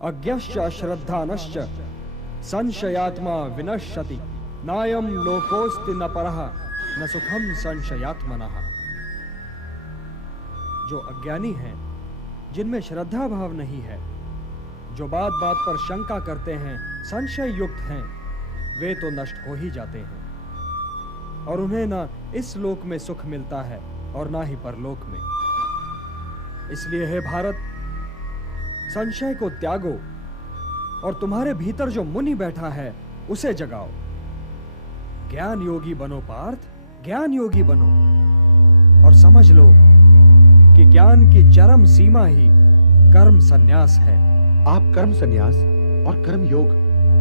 अज्ञश्च अश्रद्धानश्च संशयात्मा विनश्यति नायं लोकोस्ति न परः न सुखम संशयात्मनः। जो अज्ञानी हैं, जिनमें श्रद्धा भाव नहीं है, जो बात बात पर शंका करते हैं, संशय युक्त हैं, वे तो नष्ट हो ही जाते हैं और उन्हें ना इस लोक में सुख मिलता है और ना ही परलोक में। इसलिए हे भारत, संशय को त्यागो और तुम्हारे भीतर जो मुनि बैठा है उसे जगाओ। ज्ञान योगी बनो पार्थ, ज्ञान योगी बनो और समझ लो कि ज्ञान की चरम सीमा ही कर्म संन्यास है। आप कर्म संन्यास और कर्म योग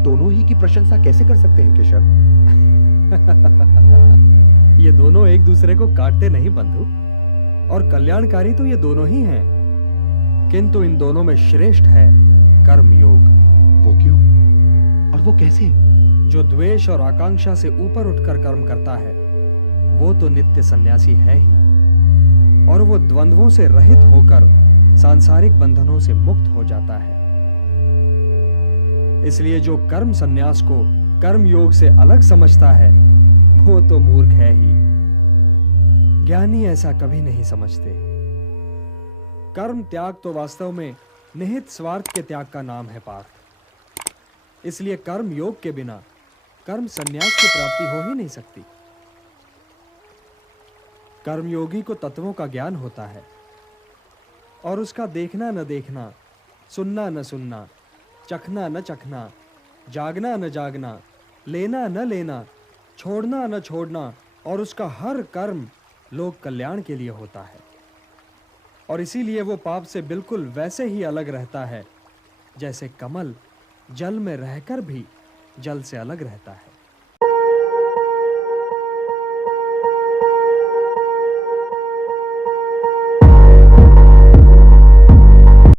दोनों ही की प्रशंसा कैसे कर सकते हैं केशव? ये दोनों एक दूसरे को काटते नहीं बंधु, और कल्याणकारी तो ये दोनों ही हैं, किंतु इन दोनों में श्रेष्ठ है कर्म योग। वो क्यों और वो कैसे? जो द्वेष और आकांक्षा से ऊपर उठकर कर्म करता है वो तो नित्य सन्यासी है ही, और वो द्वंद्वों से रहित होकर सांसारिक बंधनों से मुक्त हो जाता है। इसलिए जो कर्म सन्यास को कर्म योग से अलग समझता है वो तो मूर्ख है ही। ज्ञानी ऐसा कभी नहीं समझते। कर्म त्याग तो वास्तव में निहित स्वार्थ के त्याग का नाम है पार्थ। इसलिए कर्म योग के बिना कर्म संन्यास की प्राप्ति हो ही नहीं सकती। कर्मयोगी को तत्वों का ज्ञान होता है और उसका देखना न देखना, सुनना न सुनना, चखना न चखना, जागना न जागना, लेना न लेना, छोड़ना न छोड़ना और उसका हर कर्म लोक कल्याण के लिए होता है। और इसीलिए वो पाप से बिल्कुल वैसे ही अलग रहता है जैसे कमल जल में रहकर भी जल से अलग रहता है।